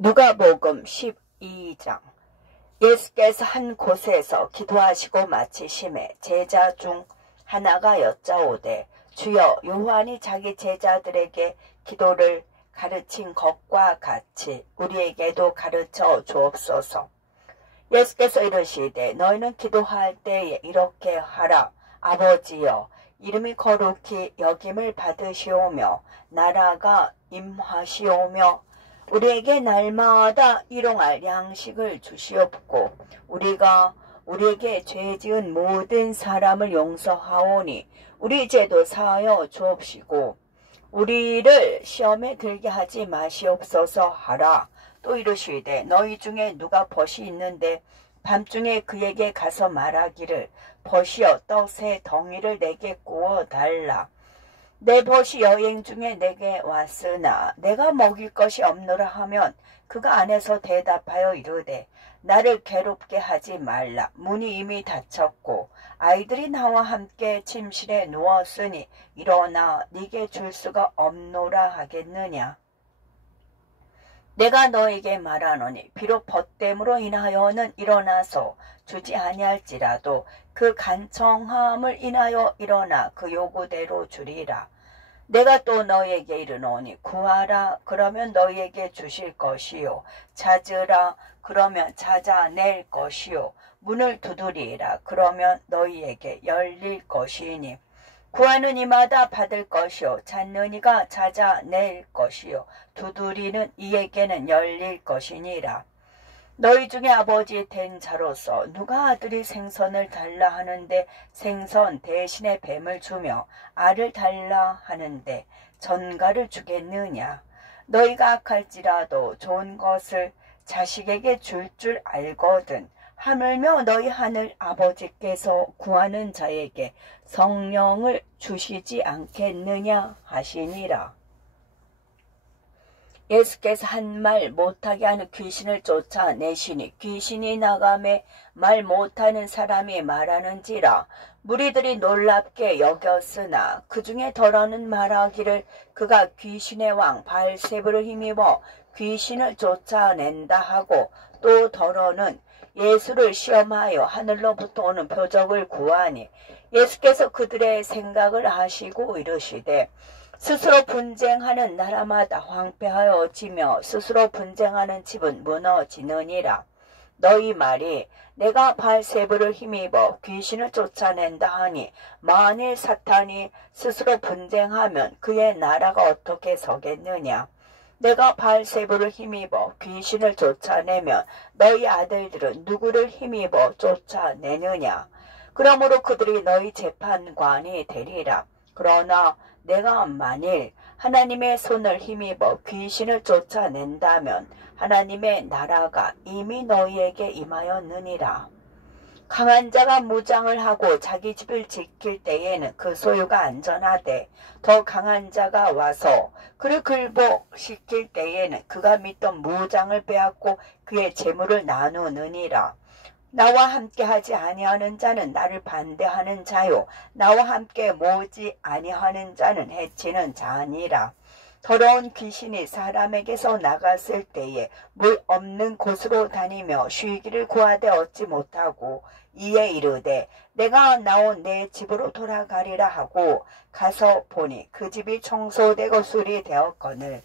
누가복음 12장. 예수께서 한 곳에서 기도하시고 마치심에 제자 중 하나가 여짜오되 주여, 요한이 자기 제자들에게 기도를 가르친 것과 같이 우리에게도 가르쳐 주옵소서. 예수께서 이르시되 너희는 기도할 때에 이렇게 하라. 아버지여, 이름이 거룩히 여김을 받으시오며 나라가 임하시오며 우리에게 날마다 일용할 양식을 주시옵고 우리가 우리에게 죄 지은 모든 사람을 용서하오니 우리 죄도 사하여 주옵시고 우리를 시험에 들게 하지 마시옵소서 하라. 또 이르시되 너희 중에 누가 벗이 있는데 밤중에 그에게 가서 말하기를 벗이여, 떡 세 덩이를 내게 구워 달라. 내 벗이 여행 중에 내게 왔으나 내가 먹일 것이 없노라 하면 그가 안에서 대답하여 이르되 나를 괴롭게 하지 말라. 문이 이미 닫혔고 아이들이 나와 함께 침실에 누웠으니 일어나 네게 줄 수가 없노라 하겠느냐. 내가 너에게 말하노니 비록 벗됨으로 인하여는 일어나서 주지 아니할지라도 그 간청함을 인하여 일어나 그 요구대로 주리라. 내가 또 너희에게 이르노니 구하라, 그러면 너희에게 주실 것이요. 찾으라, 그러면 찾아낼 것이요. 문을 두드리라, 그러면 너희에게 열릴 것이니 구하는 이마다 받을 것이요, 찾는 이가 찾아낼 것이요, 두드리는 이에게는 열릴 것이니라. 너희 중에 아버지 된 자로서 누가 아들이 생선을 달라 하는데 생선 대신에 뱀을 주며 알을 달라 하는데 전갈을 주겠느냐. 너희가 악할지라도 좋은 것을 자식에게 줄 줄 알거든. 하물며 너희 하늘 아버지께서 구하는 자에게 성령을 주시지 않겠느냐 하시니라. 예수께서 한 말 못하게 하는 귀신을 쫓아내시니 귀신이 나가매 말 못하는 사람이 말하는지라. 무리들이 놀랍게 여겼으나 그 중에 덜어는 말하기를 그가 귀신의 왕 바알세불을 힘입어 귀신을 쫓아낸다 하고, 또 덜어는 예수를 시험하여 하늘로부터 오는 표적을 구하니 예수께서 그들의 생각을 아시고 이르시되 스스로 분쟁하는 나라마다 황폐하여지며 스스로 분쟁하는 집은 무너지느니라. 너희 말이 내가 바알세불을 힘입어 귀신을 쫓아낸다 하니 만일 사탄이 스스로 분쟁하면 그의 나라가 어떻게 서겠느냐. 내가 바알세불을 힘입어 귀신을 쫓아내면 너희 아들들은 누구를 힘입어 쫓아내느냐. 그러므로 그들이 너희 재판관이 되리라. 그러나 내가 만일 하나님의 손을 힘입어 귀신을 쫓아낸다면 하나님의 나라가 이미 너희에게 임하였느니라. 강한 자가 무장을 하고 자기 집을 지킬 때에는 그 소유가 안전하되 더 강한 자가 와서 그를 굴복시킬 때에는 그가 믿던 무장을 빼앗고 그의 재물을 나누느니라. 나와 함께 하지 아니하는 자는 나를 반대하는 자요, 나와 함께 모으지 아니하는 자는 해치는 자니라. 더러운 귀신이 사람에게서 나갔을 때에 물 없는 곳으로 다니며 쉬기를 구하되 얻지 못하고 이에 이르되 내가 나온 내 집으로 돌아가리라 하고 가서 보니 그 집이 청소되고 수리되었거늘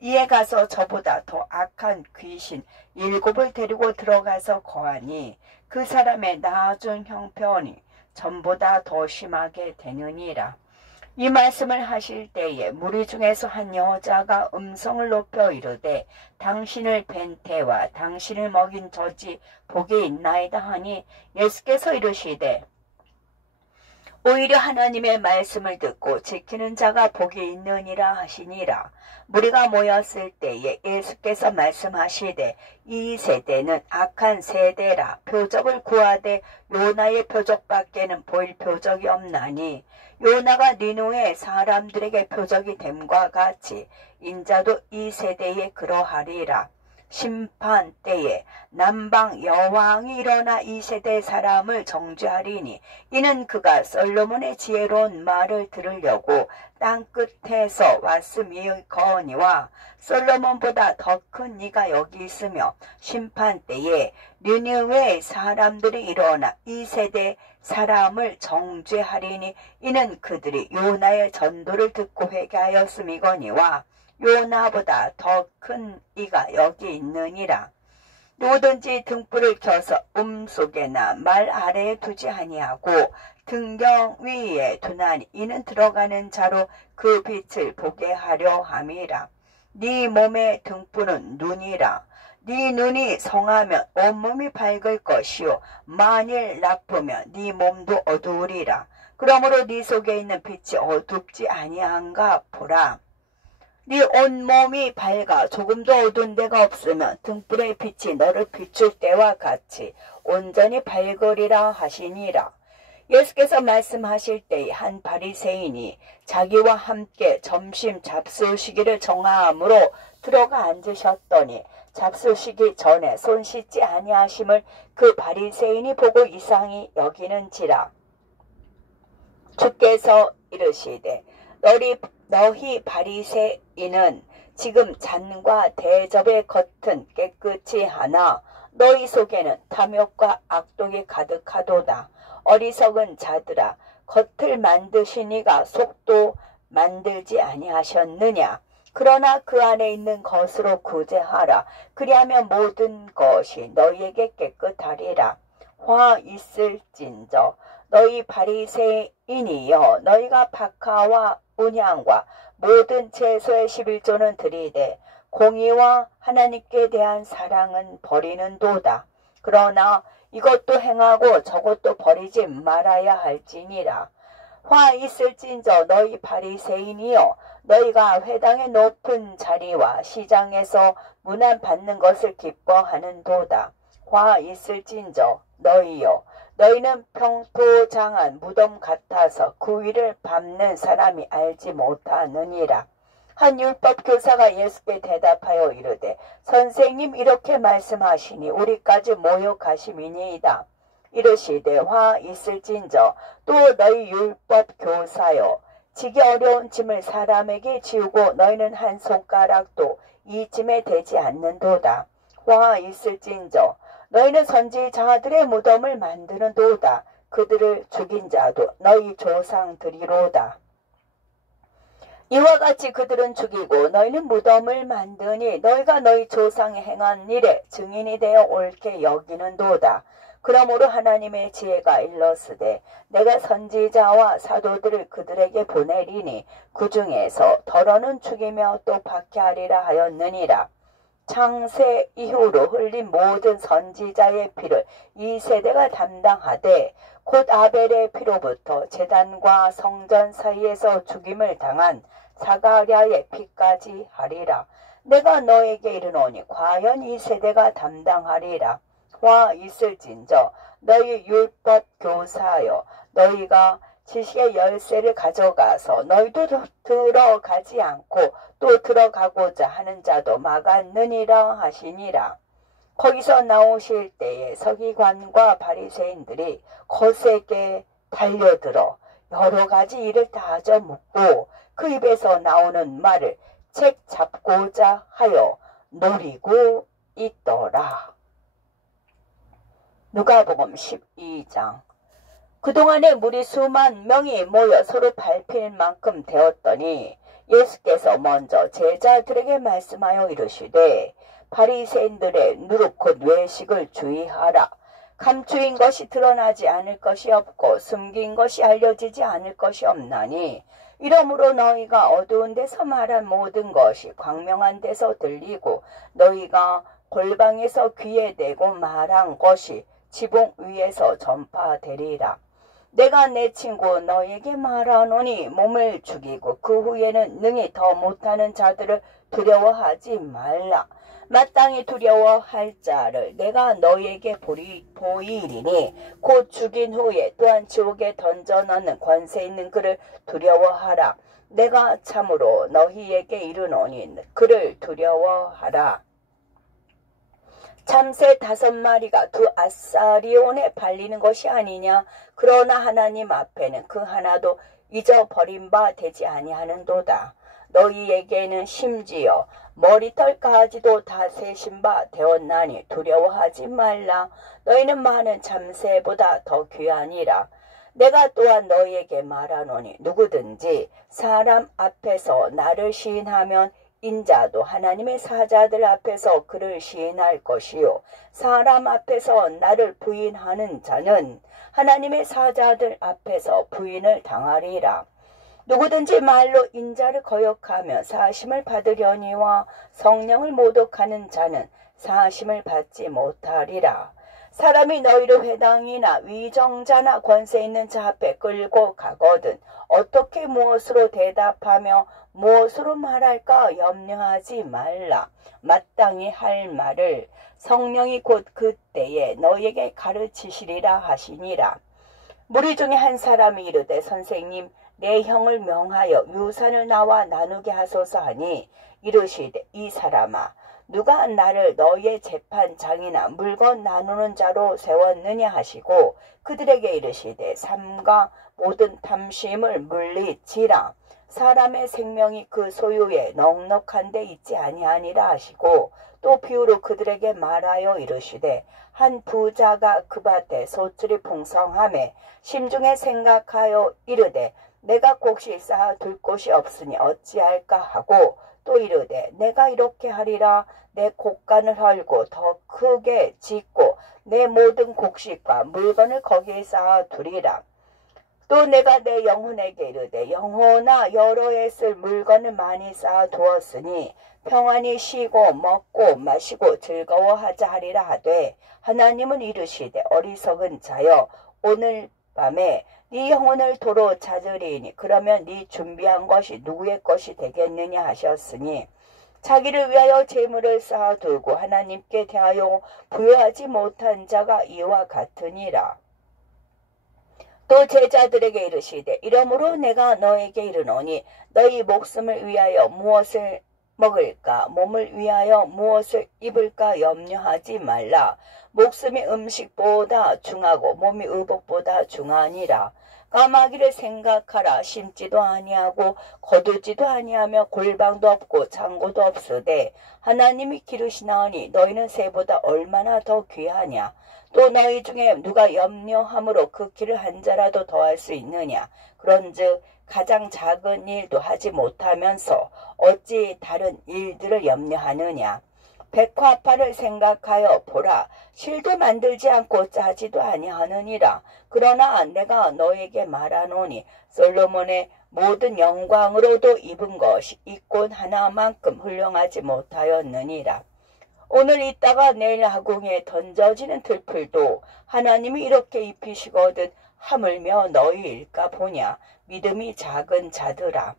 이에 가서 저보다 더 악한 귀신 7을 데리고 들어가서 거하니 그 사람의 나중 형편이 전보다 더 심하게 되느니라. 이 말씀을 하실 때에 무리 중에서 한 여자가 음성을 높여 이르되 당신을 뵌 태와 당신을 먹인 젖이 복이 있나이다 하니 예수께서 이르시되 오히려 하나님의 말씀을 듣고 지키는 자가 복이 있느니라 하시니라. 무리가 모였을 때에 예수께서 말씀하시되 이 세대는 악한 세대라. 표적을 구하되 요나의 표적밖에는 보일 표적이 없나니 요나가 니누의 사람들에게 표적이 됨과 같이 인자도 이 세대에 그러하리라. 심판 때에 남방 여왕이 일어나 이 세대 사람을 정죄하리니 이는 그가 솔로몬의 지혜로운 말을 들으려고 땅끝에서 왔음이거니와 솔로몬보다 더 큰 이가 여기 있으며 심판 때에 느느웨 사람들이 일어나 이 세대 사람을 정죄하리니 이는 그들이 요나의 전도를 듣고 회개하였음이거니와 요나보다 더 큰 이가 여기 있느니라. 누구든지 등불을 켜서 속에나 말 아래에 두지 아니하고 등경 위에 두나니 이는 들어가는 자로 그 빛을 보게 하려 함이라. 네 몸의 등불은 눈이라. 네 눈이 성하면 온몸이 밝을 것이요 만일 나쁘면 네 몸도 어두우리라. 그러므로 네 속에 있는 빛이 어둡지 아니한가 보라. 네 온몸이 밝아 조금도 어두운 데가 없으면 등불의 빛이 너를 비출 때와 같이 온전히 밝으리라 하시니라. 예수께서 말씀하실 때에 한 바리새인이 자기와 함께 점심 잡수시기를 정하므로 들어가 앉으셨더니 잡수시기 전에 손 씻지 아니하심을 그 바리새인이 보고 이상히 여기는지라. 주께서 이르시되 너희 바리새인은 지금 잔과 대접의 겉은 깨끗이 하나 너희 속에는 탐욕과 악독이 가득하도다. 어리석은 자들아, 겉을 만드시니가 속도 만들지 아니하셨느냐. 그러나 그 안에 있는 것으로 구제하라. 그리하면 모든 것이 너희에게 깨끗하리라. 화 있을진저 너희 바리새인이여, 너희가 박하와 운향과 모든 채소의 11조는 드리되 공의와 하나님께 대한 사랑은 버리는도다. 그러나 이것도 행하고 저것도 버리지 말아야 할지니라. 화 있을진저 너희 바리새인이여, 너희가 회당의 높은 자리와 시장에서 문안 받는 것을 기뻐하는도다. 화 있을진저 너희여, 너희는 평토장한 무덤 같아서 그 위를 밟는 사람이 알지 못하느니라. 한 율법 교사가 예수께 대답하여 이르되 선생님 이렇게 말씀하시니 우리까지 모욕하심이니이다. 이르시되 화 있을진저 또 너희 율법 교사여, 지기 어려운 짐을 사람에게 지우고 너희는 한 손가락도 이 짐에 대지 않는도다. 화 있을진저 너희는 선지자들의 무덤을 만드는도다. 그들을 죽인 자도 너희 조상들이로다. 이와 같이 그들은 죽이고 너희는 무덤을 만드니 너희가 너희 조상이 행한 일에 증인이 되어 옳게 여기는도다. 그러므로 하나님의 지혜가 일렀으되 내가 선지자와 사도들을 그들에게 보내리니 그 중에서 더러는 죽이며 또 박해하리라 하였느니라. 창세 이후로 흘린 모든 선지자의 피를 이 세대가 담당하되 곧 아벨의 피로부터 제단과 성전 사이에서 죽임을 당한 사가랴의 피까지 하리라. 내가 너에게 이르노니 과연 이 세대가 담당하리라. 화 있을진저 너희 율법 교사여, 너희가 지식의 열쇠를 가져가서 너희도 들어가지 않고 또 들어가고자 하는 자도 막았느니라 하시니라. 거기서 나오실 때에 서기관과 바리새인들이 거세게 달려들어 여러 가지 일을 다져 묻고 그 입에서 나오는 말을 책 잡고자 하여 노리고 있더라. 누가복음 12장. 그동안에 무리 수만 명이 모여 서로 밟힐 만큼 되었더니 예수께서 먼저 제자들에게 말씀하여 이르시되 바리새인들의 누룩 곧 외식을 주의하라. 감추인 것이 드러나지 않을 것이 없고 숨긴 것이 알려지지 않을 것이 없나니 이러므로 너희가 어두운 데서 말한 모든 것이 광명한 데서 들리고 너희가 골방에서 귀에 대고 말한 것이 지붕 위에서 전파되리라. 내가 내 친구 너희에게 말하노니 몸을 죽이고 그 후에는 능히 더 못하는 자들을 두려워하지 말라. 마땅히 두려워할 자를 내가 너희에게 보이리니 곧 죽인 후에 또한 지옥에 던져넣는 권세 있는 그를 두려워하라. 내가 참으로 너희에게 이르노니 그를 두려워하라. 참새 5마리가 두 아사리온에 발리는 것이 아니냐. 그러나 하나님 앞에는 그 하나도 잊어버린 바 되지 아니하는도다. 너희에게는 심지어 머리털까지도 다 세신 바 되었나니 두려워하지 말라. 너희는 많은 참새보다 더 귀하니라. 내가 또한 너희에게 말하노니 누구든지 사람 앞에서 나를 시인하면 인자도 하나님의 사자들 앞에서 그를 시인할 것이요 사람 앞에서 나를 부인하는 자는 하나님의 사자들 앞에서 부인을 당하리라. 누구든지 말로 인자를 거역하며 사심을 받으려니와 성령을 모독하는 자는 사심을 받지 못하리라. 사람이 너희를 회당이나 위정자나 권세 있는 자 앞에 끌고 가거든 어떻게 무엇으로 대답하며 무엇으로 말할까 염려하지 말라. 마땅히 할 말을 성령이 곧 그때에 너희에게 가르치시리라 하시니라. 무리 중에 한 사람이 이르되 선생님 내 형을 명하여 유산을 나와 나누게 하소서 하니 이르시되 이 사람아 누가 나를 너희의 재판장이나 물건 나누는 자로 세웠느냐 하시고 그들에게 이르시되 삼가 모든 탐심을 물리치라. 사람의 생명이 그 소유에 넉넉한 데 있지 아니하니라 하시고 또 비유로 그들에게 말하여 이르시되 한 부자가 그 밭에 소출이 풍성하매 심중에 생각하여 이르되 내가 곡식 쌓아 둘 곳이 없으니 어찌할까 하고 또 이르되 내가 이렇게 하리라. 내 곡간을 헐고 더 크게 짓고 내 모든 곡식과 물건을 거기에 쌓아 두리라. 또 내가 내 영혼에게 이르되 영혼아 여러 해 쓸 물건을 많이 쌓아 두었으니 평안히 쉬고 먹고 마시고 즐거워하자 하리라 하되 하나님은 이르시되 어리석은 자여 오늘 밤에 네 영혼을 도로 찾으리니 그러면 네 준비한 것이 누구의 것이 되겠느냐 하셨으니 자기를 위하여 재물을 쌓아두고 하나님께 대하여 부여하지 못한 자가 이와 같으니라. 또 제자들에게 이르시되 이러므로 내가 너에게 이르노니 너희 목숨을 위하여 무엇을 먹을까 몸을 위하여 무엇을 입을까 염려하지 말라. 목숨이 음식보다 중하고 몸이 의복보다 중하니라. 까마귀를 생각하라. 심지도 아니하고 거두지도 아니하며 골방도 없고 창고도 없으되 하나님이 기르시나니 너희는 새보다 얼마나 더 귀하냐. 또 너희 중에 누가 염려함으로 그 길을 한 자라도 더할 수 있느냐. 그런즉 가장 작은 일도 하지 못하면서 어찌 다른 일들을 염려하느냐. 백화파를 생각하여 보라. 실도 만들지 않고 짜지도 아니하느니라. 그러나 내가 너에게 말하노니 솔로몬의 모든 영광으로도 입은 것이 이 꽃 하나만큼 훌륭하지 못하였느니라. 오늘 있다가 내일 하궁에 던져지는 들풀도 하나님이 이렇게 입히시거든 하물며 너희일까 보냐. 믿음이 작은 자들아.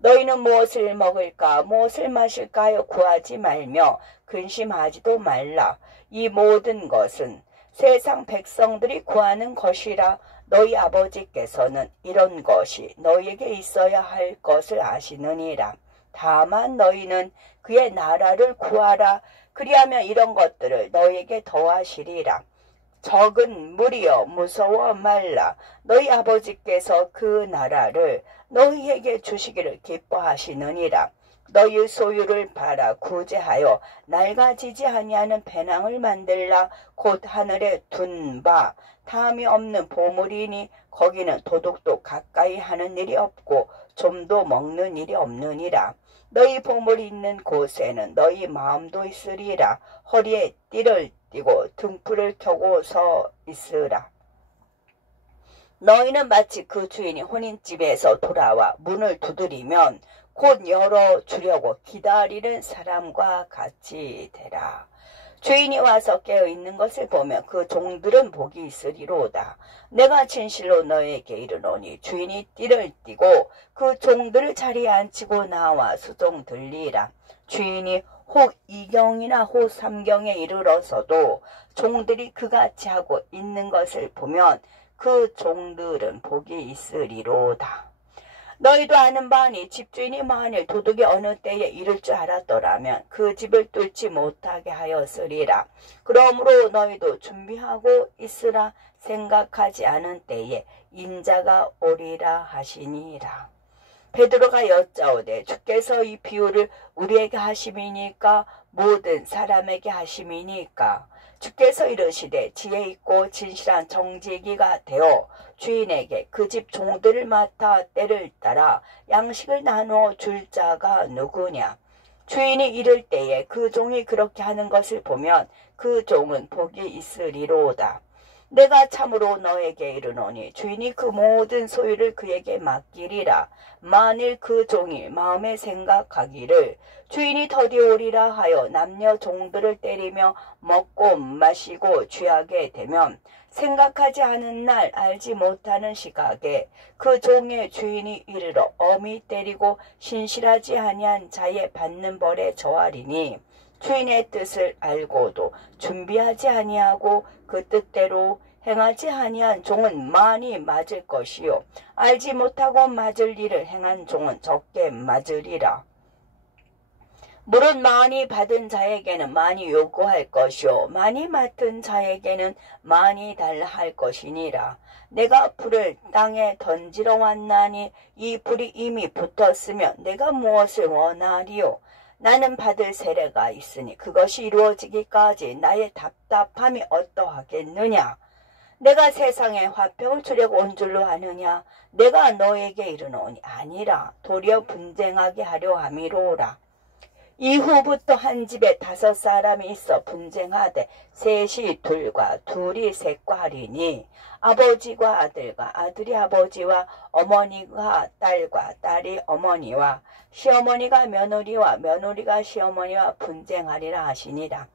너희는 무엇을 먹을까 무엇을 마실까 하여 구하지 말며 근심하지도 말라. 이 모든 것은 세상 백성들이 구하는 것이라. 너희 아버지께서는 이런 것이 너희에게 있어야 할 것을 아시느니라. 다만 너희는 그의 나라를 구하라. 그리하면 이런 것들을 너희에게 더하시리라. 적은 무리여 무서워 말라. 너희 아버지께서 그 나라를 너희에게 주시기를 기뻐하시느니라. 너희 소유를 팔아 구제하여 낡아지지 아니하는 배낭을 만들라. 곧 하늘에 둔 바 탐이 없는 보물이니 거기는 도둑도 가까이 하는 일이 없고 좀도 먹는 일이 없느니라. 너희 보물이 있는 곳에는 너희 마음도 있으리라. 허리에 띠를 띠고 등불을 켜고 서 있으라. 너희는 마치 그 주인이 혼인집에서 돌아와 문을 두드리면 곧 열어주려고 기다리는 사람과 같이 되라. 주인이 와서 깨어있는 것을 보면 그 종들은 복이 있으리로다. 내가 진실로 너에게 이르노니 주인이 띠를 띠고 그 종들을 자리에 앉히고 나와 수종 들리라. 주인이 혹 2경이나 혹 3경에 이르러서도 종들이 그같이 하고 있는 것을 보면 그 종들은 복이 있으리로다. 너희도 아는 바니 집주인이 만일 도둑이 어느 때에 이를 줄 알았더라면 그 집을 뚫지 못하게 하였으리라. 그러므로 너희도 준비하고 있으라. 생각하지 않은 때에 인자가 오리라 하시니라. 베드로가 여짜오되 주께서 이 비유를 우리에게 하심이니까 모든 사람에게 하심이니까. 주께서 이르시되 지혜 있고 진실한 정직이가 되어 주인에게 그 집 종들을 맡아 때를 따라 양식을 나누어 줄 자가 누구냐. 주인이 이를 때에 그 종이 그렇게 하는 것을 보면 그 종은 복이 있으리로다. 내가 참으로 너에게 이르노니 주인이 그 모든 소유를 그에게 맡기리라. 만일 그 종이 마음에 생각하기를 주인이 더디 오리라 하여 남녀 종들을 때리며 먹고 마시고 취하게 되면 생각하지 않은 날 알지 못하는 시각에 그 종의 주인이 이르러 엄히 때리고 신실하지 아니한 자의 받는 벌에 처하리니 주인의 뜻을 알고도 준비하지 아니하고 그 뜻대로 행하지 아니한 종은 많이 맞을 것이요 알지 못하고 맞을 일을 행한 종은 적게 맞으리라. 물은 많이 받은 자에게는 많이 요구할 것이요 많이 맡은 자에게는 많이 달라 할 것이니라. 내가 불을 땅에 던지러 왔나니 이 불이 이미 붙었으면 내가 무엇을 원하리요. 나는 받을 세례가 있으니 그것이 이루어지기까지 나의 답답함이 어떠하겠느냐. 내가 세상에 화평을 주려고 온 줄로 아느냐. 내가 너에게 이르노니 아니라 도리어 분쟁하게 하려 함이로라. 이후부터 한 집에 5사람이 있어 분쟁하되 셋이 둘과 둘이 셋과 하리니 아버지가 아들과 아들이 아버지와 어머니가 딸과 딸이 어머니와 시어머니가 며느리와 며느리가 시어머니와 분쟁하리라 하시니라.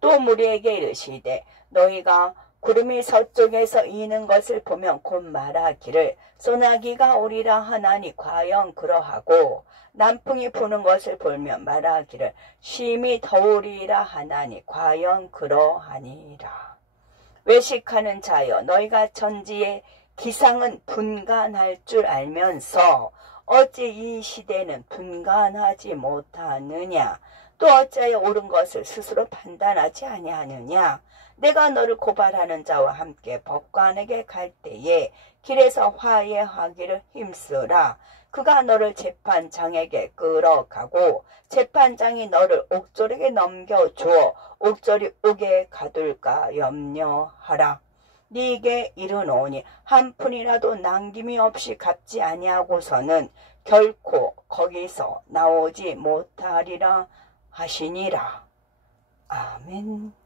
또 무리에게 이르시되 너희가 구름이 서쪽에서 이는 것을 보면 곧 말하기를 소나기가 오리라 하나니 과연 그러하고 남풍이 부는 것을 보면 말하기를 심히 더우리라 하나니 과연 그러하니라. 외식하는 자여 너희가 천지의 기상은 분간할 줄 알면서 어찌 이 시대는 분간하지 못하느냐. 또 어찌하여 옳은 것을 스스로 판단하지 아니하느냐. 내가 너를 고발하는 자와 함께 법관에게 갈 때에 길에서 화해하기를 힘쓰라. 그가 너를 재판장에게 끌어가고 재판장이 너를 옥졸에게 넘겨주어 옥졸이 옥에 가둘까 염려하라. 네게 이르노니 한 푼이라도 남김이 없이 갚지 아니하고서는 결코 거기서 나오지 못하리라 하시니라. 아멘.